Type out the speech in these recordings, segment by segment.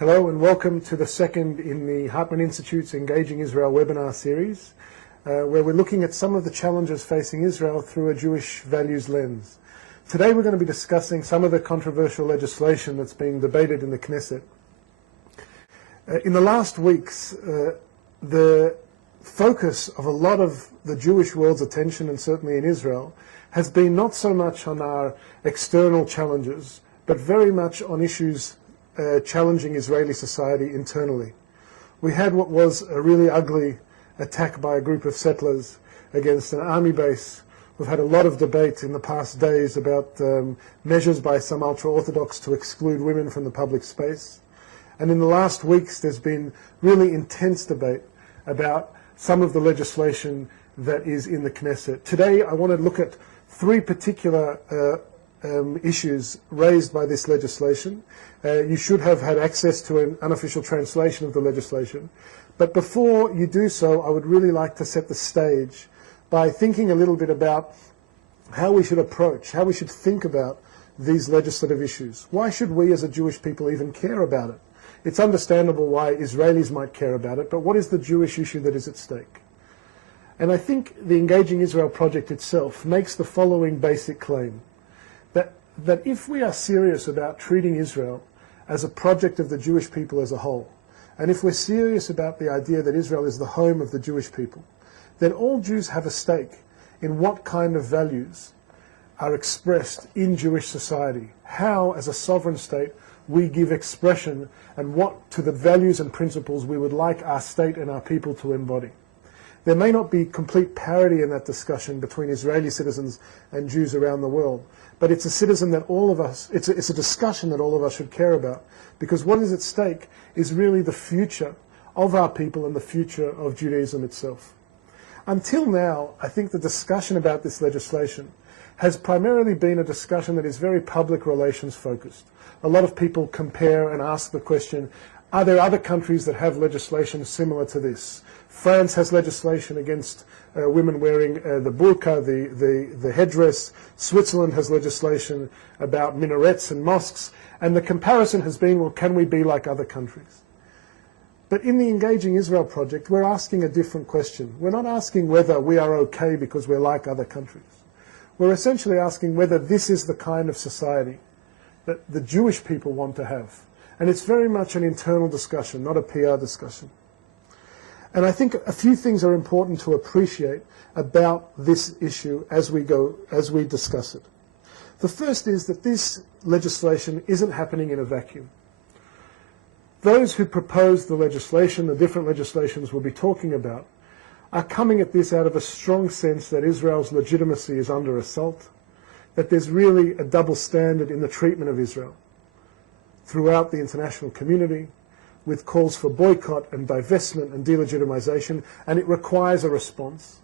Hello and welcome to the second in the Hartman Institute's Engaging Israel webinar series, where we're looking at some of the challenges facing Israel through a Jewish values lens. Today we're going to be discussing some of the controversial legislation that's being debated in the Knesset. In the last weeks, the focus of a lot of the Jewish world's attention, and certainly in Israel, has been not so much on our external challenges, but very much on issues challenging Israeli society internally. We had what was a really ugly attack by a group of settlers against an army base. We've had a lot of debate in the past days about measures by some ultra-Orthodox to exclude women from the public space. And in the last weeks there's been really intense debate about some of the legislation that is in the Knesset. Today I want to look at three particular issues raised by this legislation. You should have had access to an unofficial translation of the legislation. But before you do so, I would really like to set the stage by thinking a little bit about how we should approach, how we should think about these legislative issues. Why should we as a Jewish people even care about it? It's understandable why Israelis might care about it, but what is the Jewish issue that is at stake? And I think the Engaging Israel project itself makes the following basic claim, that if we are serious about treating Israel as a project of the Jewish people as a whole, and if we're serious about the idea that Israel is the home of the Jewish people, then all Jews have a stake in what kind of values are expressed in Jewish society, how as a sovereign state we give expression and what to the values and principles we would like our state and our people to embody. There may not be complete parity in that discussion between Israeli citizens and Jews around the world, but it's a citizen that all of us, it's a discussion that all of us should care about, because what is at stake is really the future of our people and the future of Judaism itself. Until now, I think the discussion about this legislation has primarily been a discussion that is very public relations focused. A lot of people compare and ask the question, are there other countries that have legislation similar to this? France has legislation against women wearing the burqa, the headdress. Switzerland has legislation about minarets and mosques. And the comparison has been, well, can we be like other countries? But in the Engaging Israel project, we're asking a different question. We're not asking whether we are okay because we're like other countries. We're essentially asking whether this is the kind of society that the Jewish people want to have. And it's very much an internal discussion, not a PR discussion. And I think a few things are important to appreciate about this issue as we discuss it. The first is that this legislation isn't happening in a vacuum. Those who propose the legislation, the different legislations we'll be talking about, are coming at this out of a strong sense that Israel's legitimacy is under assault, that there's really a double standard in the treatment of Israel throughout the international community, with calls for boycott and divestment and delegitimization, and it requires a response.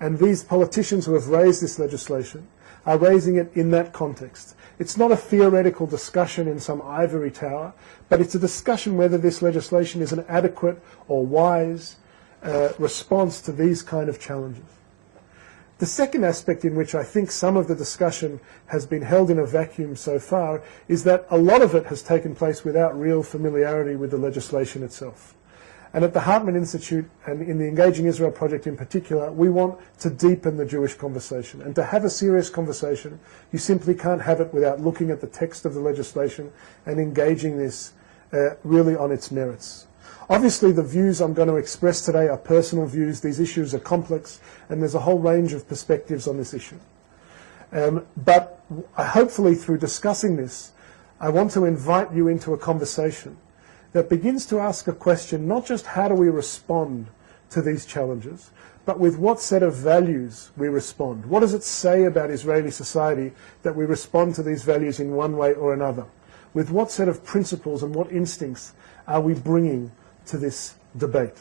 And these politicians who have raised this legislation are raising it in that context. It's not a theoretical discussion in some ivory tower, but it's a discussion whether this legislation is an adequate or wise response to these kind of challenges. The second aspect in which I think some of the discussion has been held in a vacuum so far is that a lot of it has taken place without real familiarity with the legislation itself. And at the Hartman Institute, and in the Engaging Israel project in particular, we want to deepen the Jewish conversation. And to have a serious conversation, you simply can't have it without looking at the text of the legislation and engaging this really on its merits. Obviously, the views I'm going to express today are personal views. These issues are complex, and there's a whole range of perspectives on this issue. But hopefully, through discussing this, I want to invite you into a conversation that begins to ask a question, not just how do we respond to these challenges, but with what set of values we respond. What does it say about Israeli society that we respond to these values in one way or another? With what set of principles and what instincts are we bringing to this debate?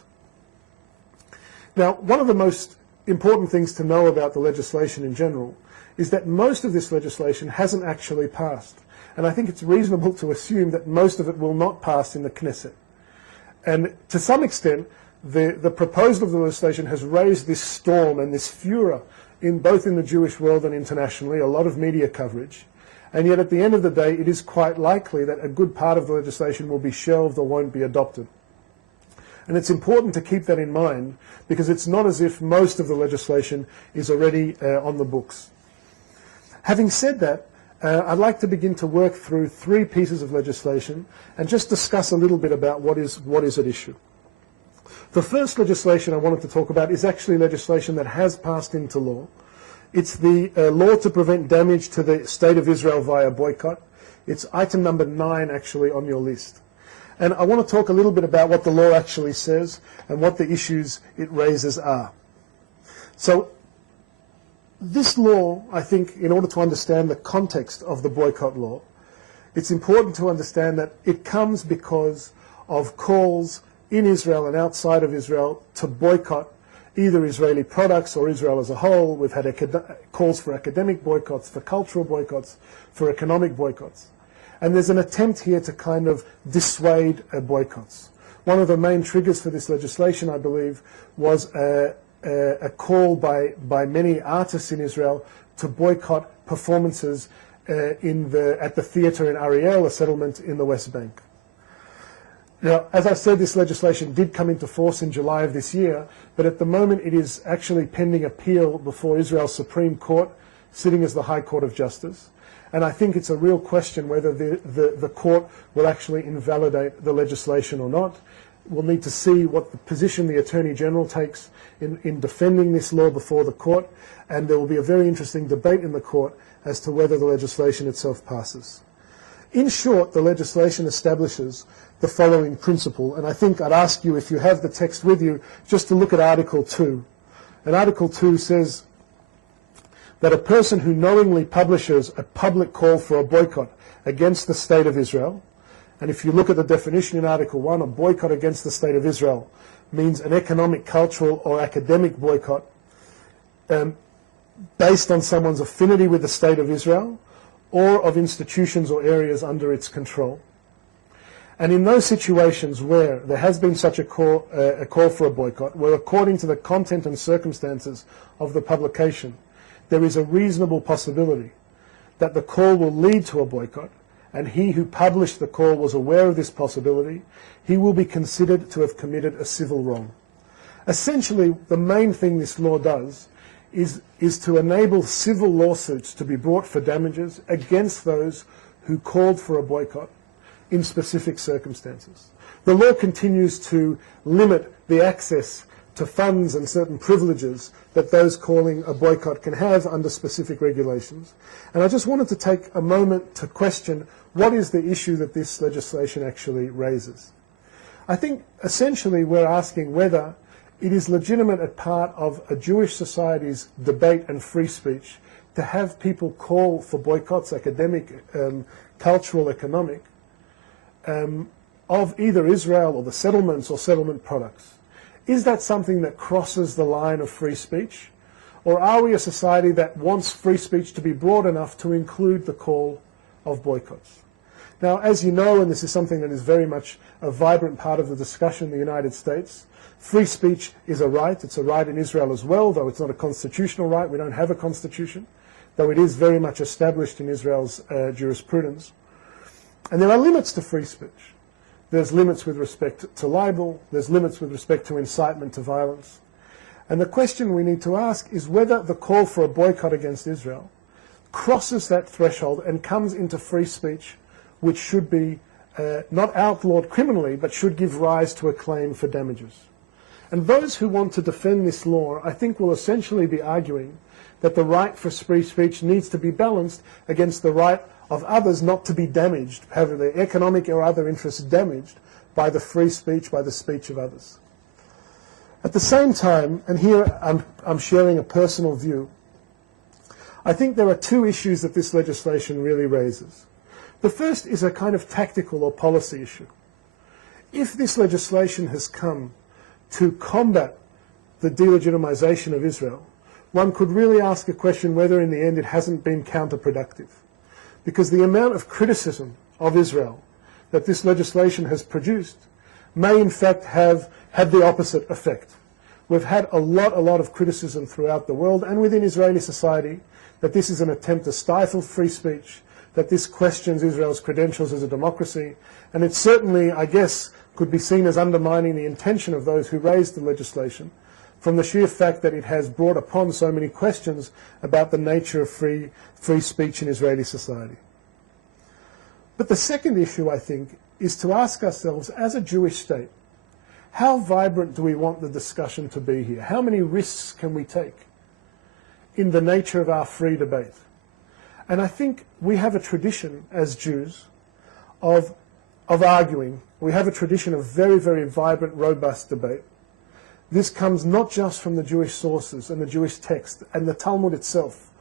Now, one of the most important things to know about the legislation in general is that most of this legislation hasn't actually passed. And I think it's reasonable to assume that most of it will not pass in the Knesset. And to some extent, the proposal of the legislation has raised this storm and this furor both in the Jewish world and internationally, a lot of media coverage. And yet at the end of the day, it is quite likely that a good part of the legislation will be shelved or won't be adopted. And it's important to keep that in mind, because it's not as if most of the legislation is already on the books. Having said that, I'd like to begin to work through 3 pieces of legislation and just discuss a little bit about what is at issue. The first legislation I wanted to talk about is actually legislation that has passed into law. It's the law to prevent damage to the State of Israel via boycott. It's item number 9 actually on your list. And I want to talk a little bit about what the law actually says and what the issues it raises are. So this law, I think, in order to understand the context of the boycott law, it's important to understand that it comes because of calls in Israel and outside of Israel to boycott either Israeli products or Israel as a whole. We've had calls for academic boycotts, for cultural boycotts, for economic boycotts. And there's an attempt here to kind of dissuade boycotts. One of the main triggers for this legislation, I believe, was a call by many artists in Israel to boycott performances at the theatre in Ariel, a settlement in the West Bank. Now, as I said, this legislation did come into force in July of this year, but at the moment it is actually pending appeal before Israel's Supreme Court, sitting as the High Court of Justice. And I think it's a real question whether the court will actually invalidate the legislation or not. We'll need to see what the position the Attorney General takes in defending this law before the court, and there will be a very interesting debate in the court as to whether the legislation itself passes. In short, the legislation establishes the following principle, and I think I'd ask you, if you have the text with you, just to look at Article 2. And Article 2 says that a person who knowingly publishes a public call for a boycott against the State of Israel, and if you look at the definition in Article 1, a boycott against the State of Israel means an economic, cultural, or academic boycott based on someone's affinity with the State of Israel or of institutions or areas under its control. And in those situations where there has been such a call for a boycott, where according to the content and circumstances of the publication, there is a reasonable possibility that the call will lead to a boycott, and he who published the call was aware of this possibility, he will be considered to have committed a civil wrong. Essentially, the main thing this law does is to enable civil lawsuits to be brought for damages against those who called for a boycott in specific circumstances. The law continues to limit the access to funds and certain privileges that those calling a boycott can have under specific regulations. And I just wanted to take a moment to question what is the issue that this legislation actually raises. I think essentially we're asking whether it is legitimate as part of a Jewish society's debate and free speech to have people call for boycotts, academic, cultural, economic, of either Israel or the settlements or settlement products. Is that something that crosses the line of free speech? Or are we a society that wants free speech to be broad enough to include the call of boycotts? Now, as you know, and this is something that is very much a vibrant part of the discussion in the United States, free speech is a right. It's a right in Israel as well, though it's not a constitutional right. We don't have a constitution, though it is very much established in Israel's jurisprudence. And there are limits to free speech. There's limits with respect to libel. There's limits with respect to incitement to violence. And the question we need to ask is whether the call for a boycott against Israel crosses that threshold and comes into free speech, which should be not outlawed criminally, but should give rise to a claim for damages. And those who want to defend this law, I think, will essentially be arguing that the right for free speech needs to be balanced against the right of others not to be damaged, have their economic or other interests damaged by the free speech, by the speech of others. At the same time, and here I'm sharing a personal view, I think there are two issues that this legislation really raises. The first is a kind of tactical or policy issue. If this legislation has come to combat the delegitimization of Israel, one could really ask a question whether in the end it hasn't been counterproductive. Because the amount of criticism of Israel that this legislation has produced may in fact have had the opposite effect. We've had a lot of criticism throughout the world and within Israeli society that this is an attempt to stifle free speech, that this questions Israel's credentials as a democracy, and it certainly, I guess, could be seen as undermining the intention of those who raised the legislation, from the sheer fact that it has brought upon so many questions about the nature of free speech in Israeli society. But the second issue, I think, is to ask ourselves, as a Jewish state, how vibrant do we want the discussion to be here? How many risks can we take in the nature of our free debate? And I think we have a tradition as Jews of arguing. We have a tradition of very, very vibrant, robust debate. This comes not just from the Jewish sources and the Jewish text and the Talmud itself,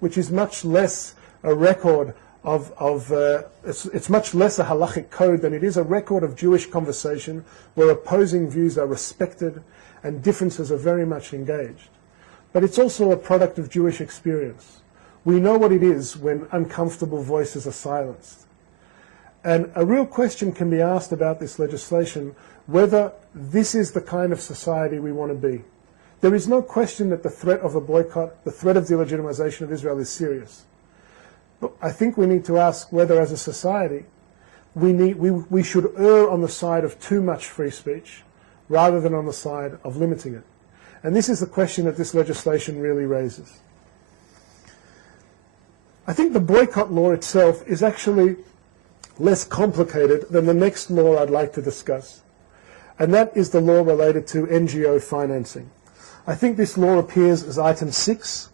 which is much less a record it's much less a halachic code than it is a record of Jewish conversation where opposing views are respected and differences are very much engaged. But it's also a product of Jewish experience. We know what it is when uncomfortable voices are silenced. And a real question can be asked about this legislation, whether this is the kind of society we want to be. There is no question that the threat of a boycott, the threat of delegitimization of Israel is serious. But I think we need to ask whether, as a society, we should err on the side of too much free speech rather than on the side of limiting it. And this is the question that this legislation really raises. I think the boycott law itself is actually less complicated than the next law I'd like to discuss, and that is the law related to NGO financing. I think this law appears as item 6,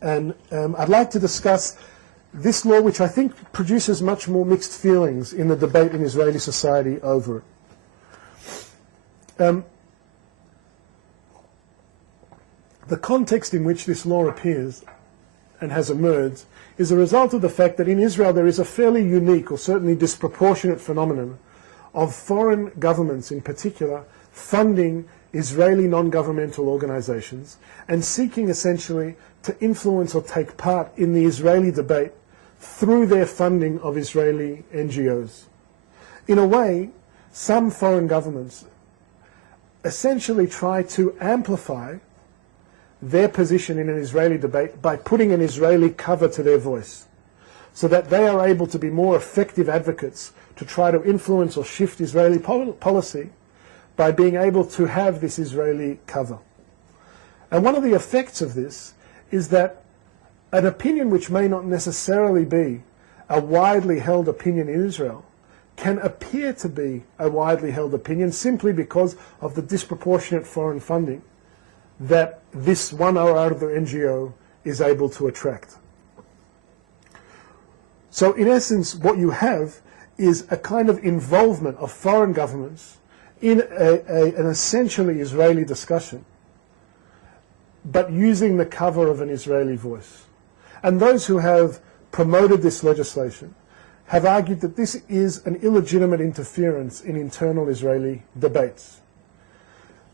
and I'd like to discuss this law, which I think produces much more mixed feelings in the debate in Israeli society over it. The context in which this law appears and has emerged is a result of the fact that in Israel there is a fairly unique, or certainly disproportionate, phenomenon of foreign governments in particular funding Israeli non-governmental organizations and seeking essentially to influence or take part in the Israeli debate through their funding of Israeli NGOs. In a way, some foreign governments essentially try to amplify their position in an Israeli debate by putting an Israeli cover to their voice, so that they are able to be more effective advocates to try to influence or shift Israeli policy by being able to have this Israeli cover. And one of the effects of this is that an opinion which may not necessarily be a widely held opinion in Israel can appear to be a widely held opinion simply because of the disproportionate foreign funding that this one or other NGO is able to attract. So in essence, what you have is a kind of involvement of foreign governments in an essentially Israeli discussion, but using the cover of an Israeli voice. And those who have promoted this legislation have argued that this is an illegitimate interference in internal Israeli debates.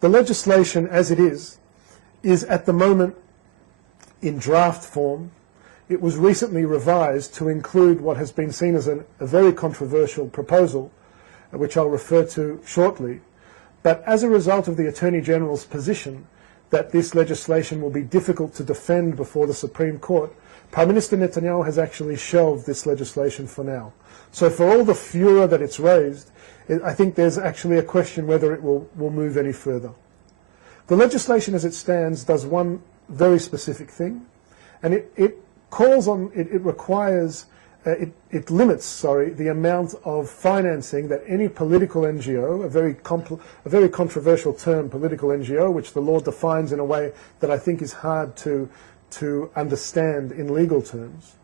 The legislation, as it is at the moment in draft form. It was recently revised to include what has been seen as a very controversial proposal, which I'll refer to shortly. But as a result of the Attorney General's position that this legislation will be difficult to defend before the Supreme Court, Prime Minister Netanyahu has actually shelved this legislation for now. So for all the furor that it's raised, I think there's actually a question whether it will move any further. The legislation as it stands does one very specific thing, and it limits the amount of financing that any political NGO, a very controversial term, political NGO, which the law defines in a way that I think is hard to understand in legal terms.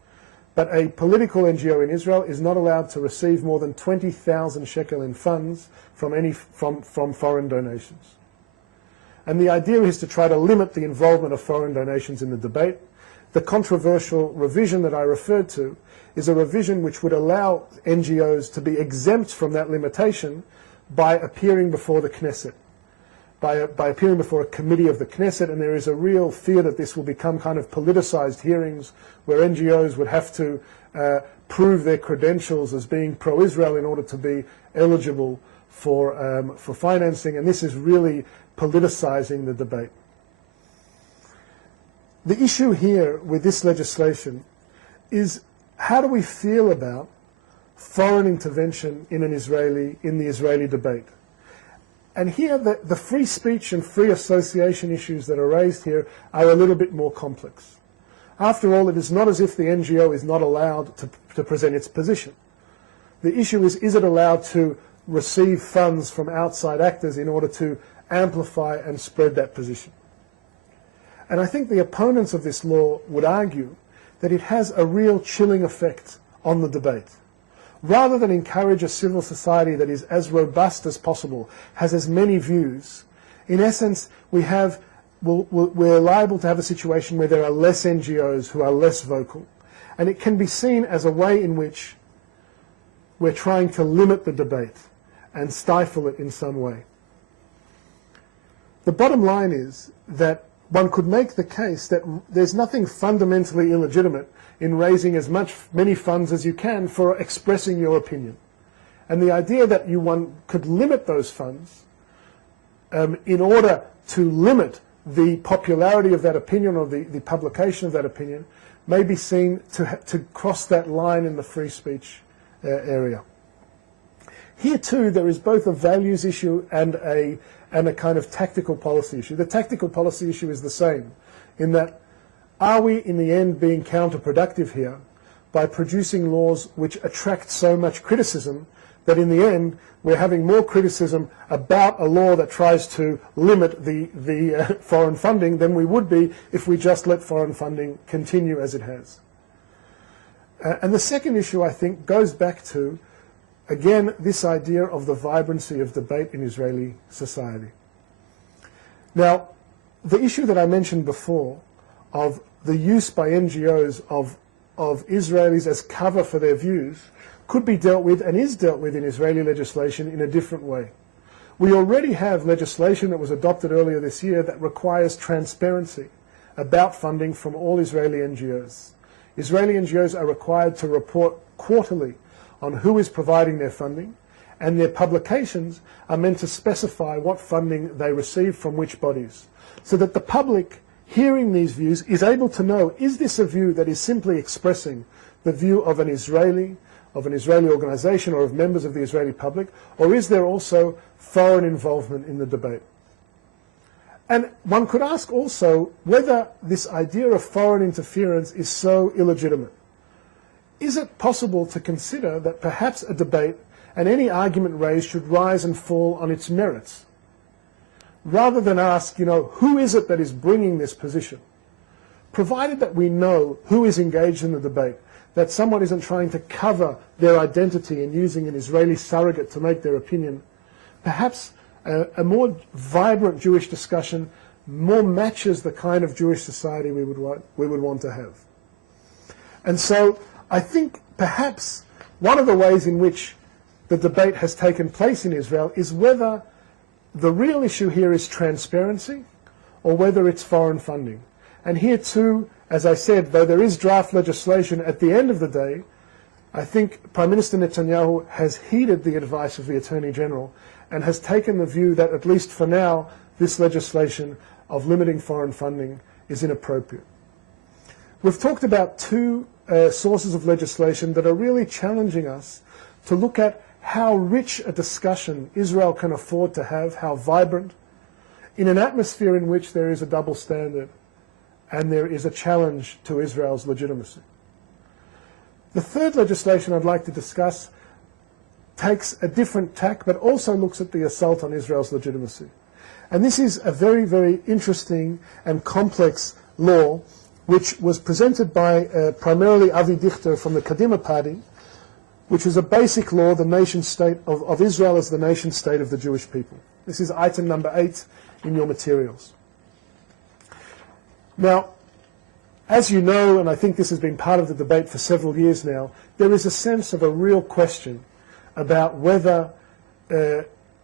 But a political NGO in Israel is not allowed to receive more than 20,000 shekel in funds from foreign donations. And the idea is to try to limit the involvement of foreign donations in the debate. The controversial revision that I referred to is a revision which would allow NGOs to be exempt from that limitation by appearing before the Knesset, by appearing before a committee of the Knesset, and there is a real fear that this will become kind of politicized hearings where NGOs would have to prove their credentials as being pro-Israel in order to be eligible for financing, and this is really politicizing the debate. The issue here with this legislation is how do we feel about foreign intervention in the Israeli debate? And here the free speech and free association issues that are raised here are a little bit more complex. After all, it is not as if the NGO is not allowed to present its position. The issue is it allowed to receive funds from outside actors in order to amplify and spread that position? And I think the opponents of this law would argue that it has a real chilling effect on the debate. Rather than encourage a civil society that is as robust as possible, has as many views, in essence, we're liable to have a situation where there are less NGOs who are less vocal. And it can be seen as a way in which we're trying to limit the debate and stifle it in some way. The bottom line is that one could make the case that there's nothing fundamentally illegitimate in raising many funds as you can for expressing your opinion. And the idea that one could limit those funds in order to limit the popularity of that opinion or the publication of that opinion may be seen to cross that line in the free speech area. Here too there is both a values issue and a kind of tactical policy issue. The tactical policy issue is the same, in that are we in the end being counterproductive here by producing laws which attract so much criticism that in the end we're having more criticism about a law that tries to limit the foreign funding than we would be if we just let foreign funding continue as it has. And the second issue, I think, goes back to, again, this idea of the vibrancy of debate in Israeli society. Now, the issue that I mentioned before of the use by NGOs of Israelis as cover for their views could be dealt with and is dealt with in Israeli legislation in a different way. We already have legislation that was adopted earlier this year that requires transparency about funding from all Israeli NGOs. Israeli NGOs are required to report quarterly on who is providing their funding, and their publications are meant to specify what funding they receive from which bodies, so that the public hearing these views is able to know, is this a view that is simply expressing the view of an Israeli organization or of members of the Israeli public, or is there also foreign involvement in the debate? And one could ask also whether this idea of foreign interference is so illegitimate. Is it possible to consider that perhaps a debate and any argument raised should rise and fall on its merits, rather than ask, who is it that is bringing this position? Provided that we know who is engaged in the debate, that someone isn't trying to cover their identity and using an Israeli surrogate to make their opinion, perhaps a more vibrant Jewish discussion more matches the kind of Jewish society we would want to have. And so I think perhaps one of the ways in which the debate has taken place in Israel is whether the real issue here is transparency or whether it's foreign funding. And here too, as I said, though there is draft legislation, at the end of the day, I think Prime Minister Netanyahu has heeded the advice of the Attorney General and has taken the view that, at least for now, this legislation of limiting foreign funding is inappropriate. We've talked about two sources of legislation that are really challenging us to look at how rich a discussion Israel can afford to have, how vibrant, in an atmosphere in which there is a double standard and there is a challenge to Israel's legitimacy. The third legislation I'd like to discuss takes a different tack, but also looks at the assault on Israel's legitimacy. And this is a very, very interesting and complex law, which was presented by primarily Avi Dichter from the Kadima party, which was a basic law, the nation state of Israel as the nation state of the Jewish people. This is item number 8 in your materials. Now, as you know, and I think this has been part of the debate for several years now, there is a sense of a real question about whether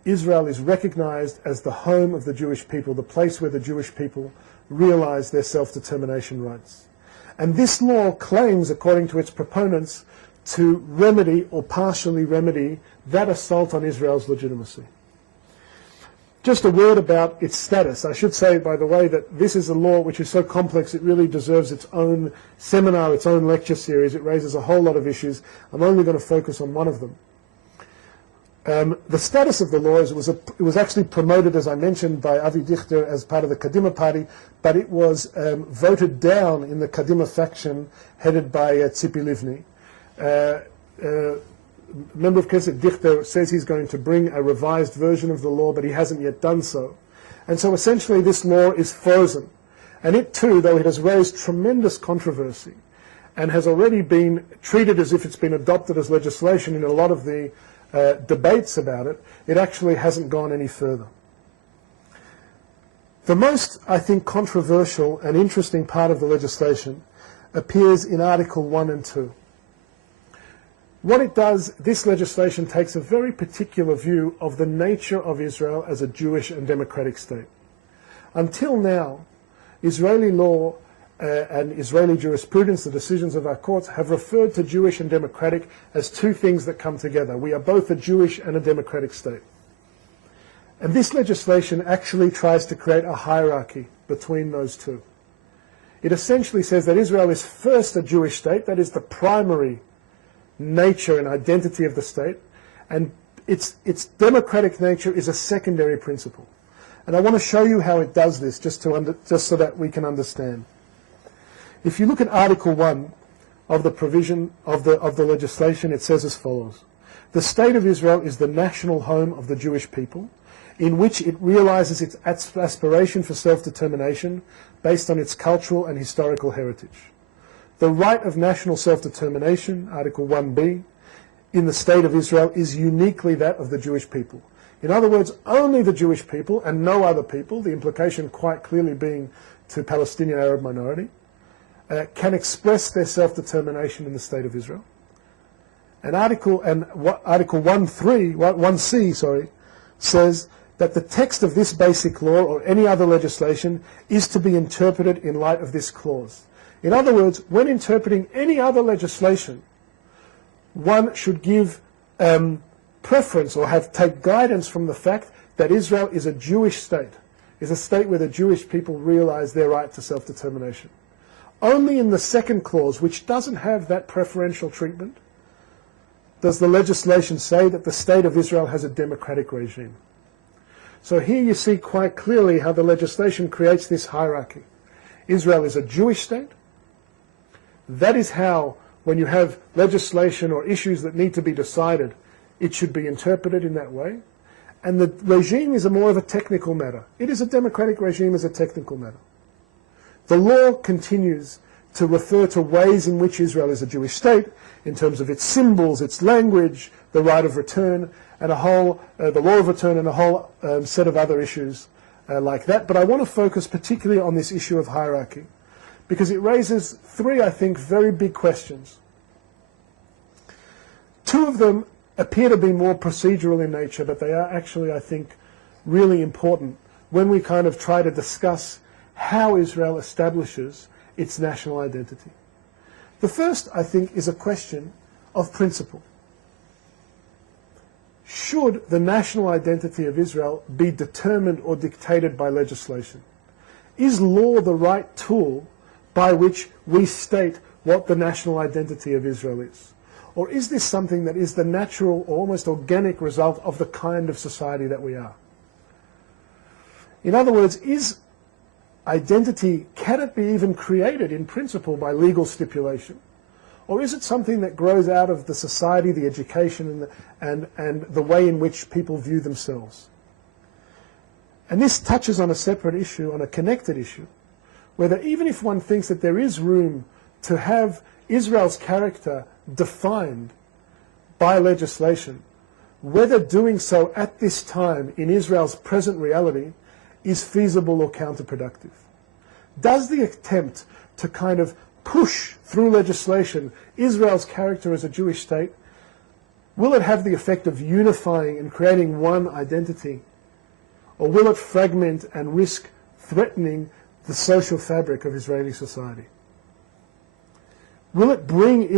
Israel is recognized as the home of the Jewish people, the place where the Jewish people realize their self-determination rights. And this law claims, according to its proponents, to remedy or partially remedy that assault on Israel's legitimacy. Just a word about its status. I should say, by the way, that this is a law which is so complex it really deserves its own seminar, its own lecture series. It raises a whole lot of issues. I'm only going to focus on one of them. The status of the law is it was actually promoted, as I mentioned, by Avi Dichter as part of the Kadima party, but it was voted down in the Kadima faction headed by Tzipi Livni. Member of Knesset Dichter says he's going to bring a revised version of the law, but he hasn't yet done so. And so essentially this law is frozen. And it too, though it has raised tremendous controversy and has already been treated as if it's been adopted as legislation in a lot of the debates about it, it actually hasn't gone any further. The most, I think, controversial and interesting part of the legislation appears in Article 1 and 2. What it does, this legislation takes a very particular view of the nature of Israel as a Jewish and democratic state. Until now, Israeli law and Israeli jurisprudence, the decisions of our courts, have referred to Jewish and democratic as two things that come together. We are both a Jewish and a democratic state. And this legislation actually tries to create a hierarchy between those two. It essentially says that Israel is first a Jewish state, that is the primary nature and identity of the state, and its democratic nature is a secondary principle. And I want to show you how it does this, just so that we can understand. If you look at Article 1 of the provision of the legislation, it says as follows: "The state of Israel is the national home of the Jewish people, in which it realizes its aspiration for self-determination based on its cultural and historical heritage. The right of national self-determination, Article 1b, in the state of Israel is uniquely that of the Jewish people." In other words, only the Jewish people and no other people, the implication quite clearly being to Palestinian Arab minority, can express their self-determination in the state of Israel. And Article 1c says that the text of this basic law or any other legislation is to be interpreted in light of this clause. In other words, when interpreting any other legislation, one should give preference or take guidance from the fact that Israel is a Jewish state, is a state where the Jewish people realize their right to self-determination. Only in the second clause, which doesn't have that preferential treatment, does the legislation say that the state of Israel has a democratic regime. So here you see quite clearly how the legislation creates this hierarchy. Israel is a Jewish state. That is how, when you have legislation or issues that need to be decided, it should be interpreted in that way. And the regime is more of a technical matter. It is a democratic regime as a technical matter. The law continues to refer to ways in which Israel is a Jewish state, in terms of its symbols, its language, the right of return, and the law of return, and a whole set of other issues like that. But I want to focus particularly on this issue of hierarchy, because it raises three, I think, very big questions. Two of them appear to be more procedural in nature, but they are actually, I think, really important when we kind of try to discuss how Israel establishes its national identity. The first, I think, is a question of principle. Should the national identity of Israel be determined or dictated by legislation? Is law the right tool by which we state what the national identity of Israel is? Or is this something that is the natural, almost organic result of the kind of society that we are? In other words, is identity, can it be even created in principle by legal stipulation? Or is it something that grows out of the society, the education, and the way in which people view themselves? And this touches on a separate issue, on a connected issue, whether even if one thinks that there is room to have Israel's character defined by legislation, whether doing so at this time in Israel's present reality is feasible or counterproductive. Does the attempt to kind of push through legislation Israel's character as a Jewish state, will it have the effect of unifying and creating one identity? Or will it fragment and risk threatening the social fabric of Israeli society? will it bring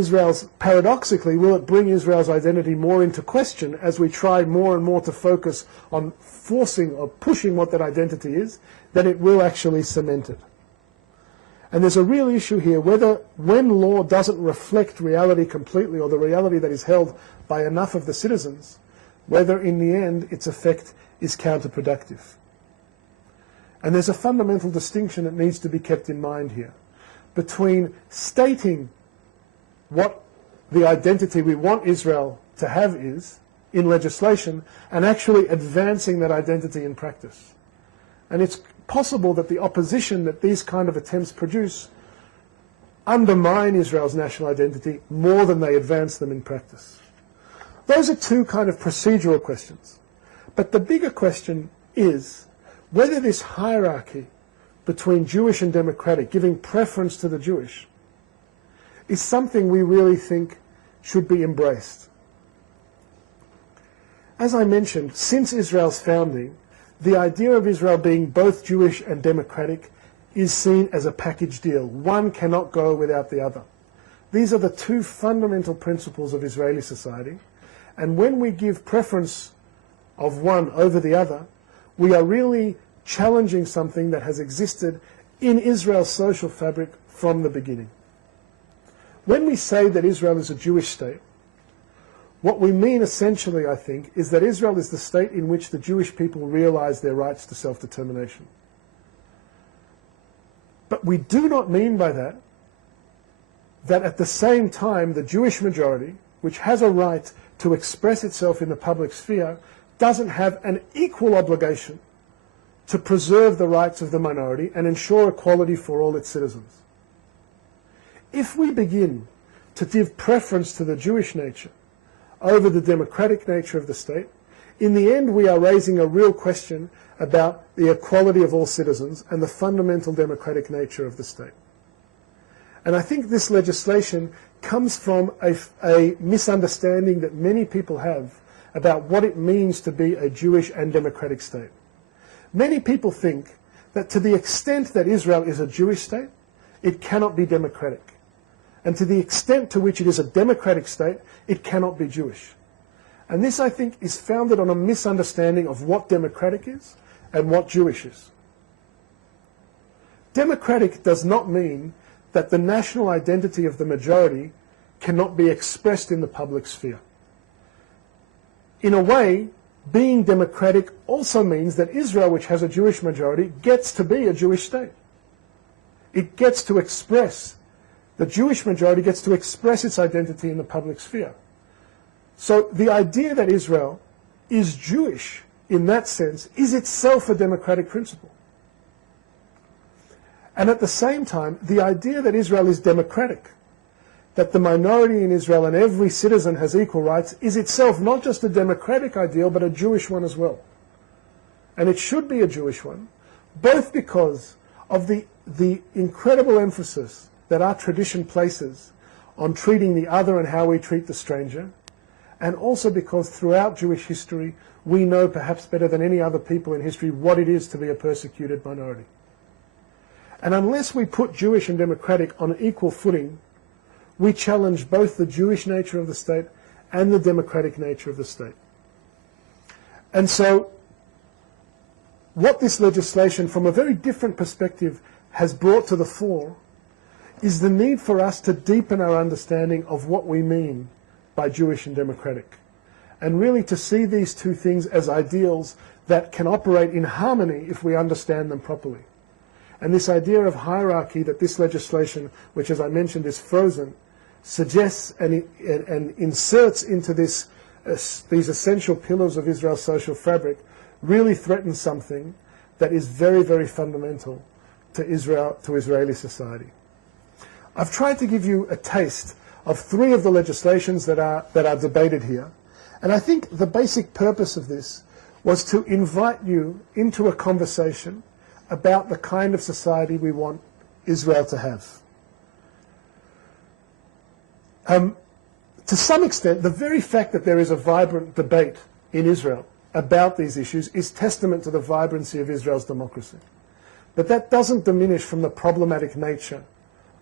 paradoxically, will it bring Israel's identity more into question as we try more and more to focus on forcing or pushing what that identity is, than it will actually cement it? And there's a real issue here whether, when law doesn't reflect reality completely, or the reality that is held by enough of the citizens, whether in the end its effect is counterproductive. And there's a fundamental distinction that needs to be kept in mind here between stating what the identity we want Israel to have is in legislation and actually advancing that identity in practice. And it's possible that the opposition that these kind of attempts produce undermine Israel's national identity more than they advance them in practice. Those are two kind of procedural questions. But the bigger question is whether this hierarchy between Jewish and democratic, giving preference to the Jewish, is something we really think should be embraced. As I mentioned, since Israel's founding, the idea of Israel being both Jewish and democratic is seen as a package deal. One cannot go without the other. These are the two fundamental principles of Israeli society, and when we give preference of one over the other, we are really challenging something that has existed in Israel's social fabric from the beginning. When we say that Israel is a Jewish state, what we mean essentially, I think, is that Israel is the state in which the Jewish people realize their rights to self-determination. But we do not mean by that at the same time the Jewish majority, which has a right to express itself in the public sphere, doesn't have an equal obligation to preserve the rights of the minority and ensure equality for all its citizens. If we begin to give preference to the Jewish nature over the democratic nature of the state, in the end we are raising a real question about the equality of all citizens and the fundamental democratic nature of the state. And I think this legislation comes from a misunderstanding that many people have about what it means to be a Jewish and democratic state. Many people think that to the extent that Israel is a Jewish state, it cannot be democratic. And to the extent to which it is a democratic state, it cannot be Jewish. And this, I think, is founded on a misunderstanding of what democratic is and what Jewish is. Democratic does not mean that the national identity of the majority cannot be expressed in the public sphere. In a way, being democratic also means that Israel, which has a Jewish majority, gets to be a Jewish state. It gets to express, the Jewish majority gets to express its identity in the public sphere. So the idea that Israel is Jewish in that sense is itself a democratic principle. And at the same time, the idea that Israel is democratic, that the minority in Israel and every citizen has equal rights, is itself not just a democratic ideal, but a Jewish one as well. And it should be a Jewish one, both because of the incredible emphasis that our tradition places on treating the other and how we treat the stranger, and also because throughout Jewish history, we know perhaps better than any other people in history what it is to be a persecuted minority. And unless we put Jewish and democratic on an equal footing, we challenge both the Jewish nature of the state and the democratic nature of the state. And so, what this legislation, from a very different perspective, has brought to the fore is the need for us to deepen our understanding of what we mean by Jewish and democratic, and really to see these two things as ideals that can operate in harmony if we understand them properly. And this idea of hierarchy that this legislation, which as I mentioned is frozen, suggests and inserts into these essential pillars of Israel's social fabric, really threatens something that is very, very fundamental to Israeli society. I've tried to give you a taste of three of the legislations that are debated here, and I think the basic purpose of this was to invite you into a conversation about the kind of society we want Israel to have. To some extent, the very fact that there is a vibrant debate in Israel about these issues is testament to the vibrancy of Israel's democracy. But that doesn't diminish from the problematic nature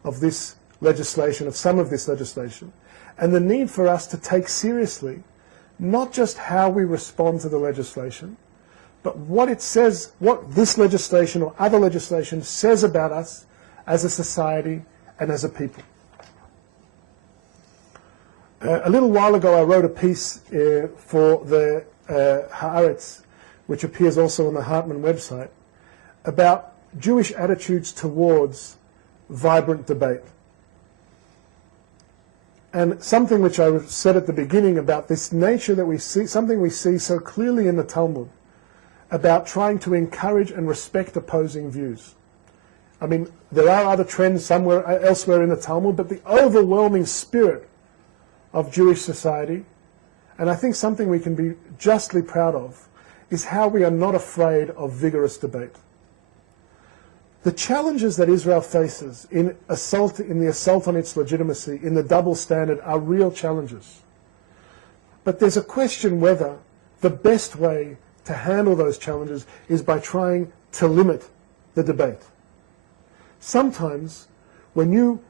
of this legislation, of some of this legislation, and the need for us to take seriously not just how we respond to the legislation, but what it says, what this legislation or other legislation says about us as a society and as a people. A little while ago I wrote a piece for the Haaretz, which appears also on the Hartman website, about Jewish attitudes towards vibrant debate. And something which I said at the beginning about this nature that we see, something we see so clearly in the Talmud, about trying to encourage and respect opposing views. I mean, there are other trends somewhere elsewhere in the Talmud, but the overwhelming spirit of Jewish society, and I think something we can be justly proud of, is how we are not afraid of vigorous debate. The challenges that Israel faces in the assault on its legitimacy, in the double standard, are real challenges. But there's a question whether the best way to handle those challenges is by trying to limit the debate. Sometimes, when you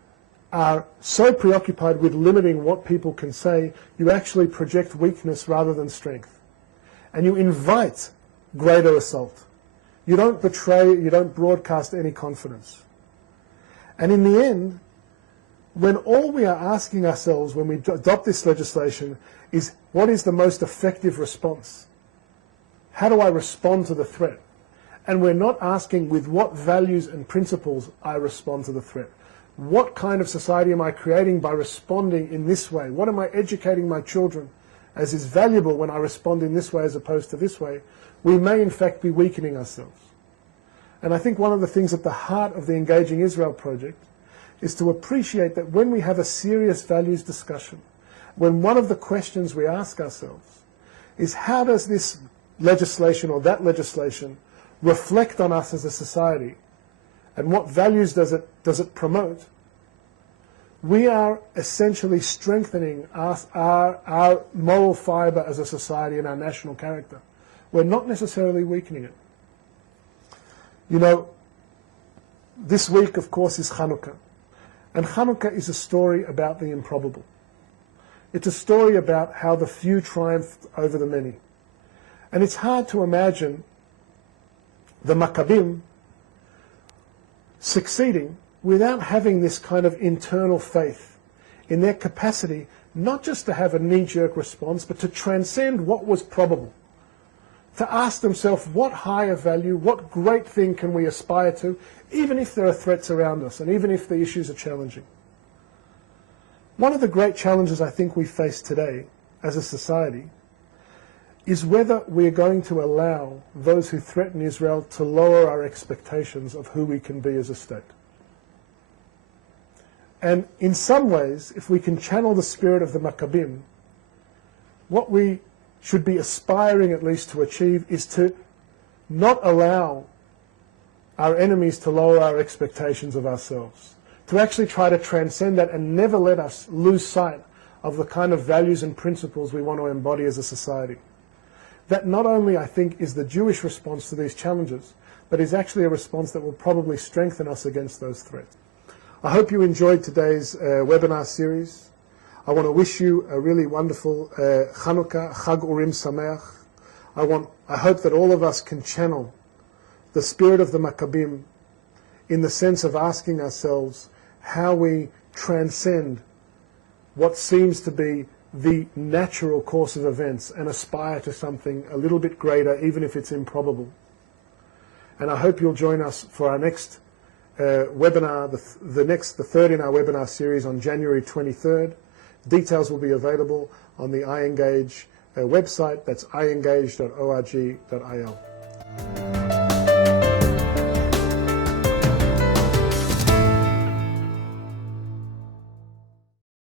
are so preoccupied with limiting what people can say, you actually project weakness rather than strength. And you invite greater assault. You don't betray, you don't broadcast any confidence. And in the end, when all we are asking ourselves when we adopt this legislation is, what is the most effective response? How do I respond to the threat? And we're not asking with what values and principles I respond to the threat. What kind of society am I creating by responding in this way? What am I educating my children as is valuable when I respond in this way as opposed to this way? We may in fact be weakening ourselves. And I think one of the things at the heart of the Engaging Israel project is to appreciate that when we have a serious values discussion, when one of the questions we ask ourselves is, how does this legislation or that legislation reflect on us as a society, and what values does it promote, we are essentially strengthening our moral fiber as a society and our national character. We're not necessarily weakening it. You know, this week, of course, is Hanukkah. And Hanukkah is a story about the improbable. It's a story about how the few triumphed over the many. And it's hard to imagine the Maccabim succeeding without having this kind of internal faith in their capacity not just to have a knee-jerk response, but to transcend what was probable. To ask themselves, what higher value, what great thing can we aspire to, even if there are threats around us and even if the issues are challenging. One of the great challenges I think we face today as a society is whether we are going to allow those who threaten Israel to lower our expectations of who we can be as a state. And in some ways, if we can channel the spirit of the Maccabim, what we should be aspiring at least to achieve is to not allow our enemies to lower our expectations of ourselves, to actually try to transcend that and never let us lose sight of the kind of values and principles we want to embody as a society. That not only, I think, is the Jewish response to these challenges, but is actually a response that will probably strengthen us against those threats. I hope you enjoyed today's webinar series. I want to wish you a really wonderful Chanukah, Chag Urim Sameach. I hope that all of us can channel the spirit of the Maccabim in the sense of asking ourselves how we transcend what seems to be the natural course of events and aspire to something a little bit greater, even if it's improbable. And I hope you'll join us for our next webinar, the third in our webinar series on January 23rd. Details will be available on the iEngage website. That's iengage.org.il.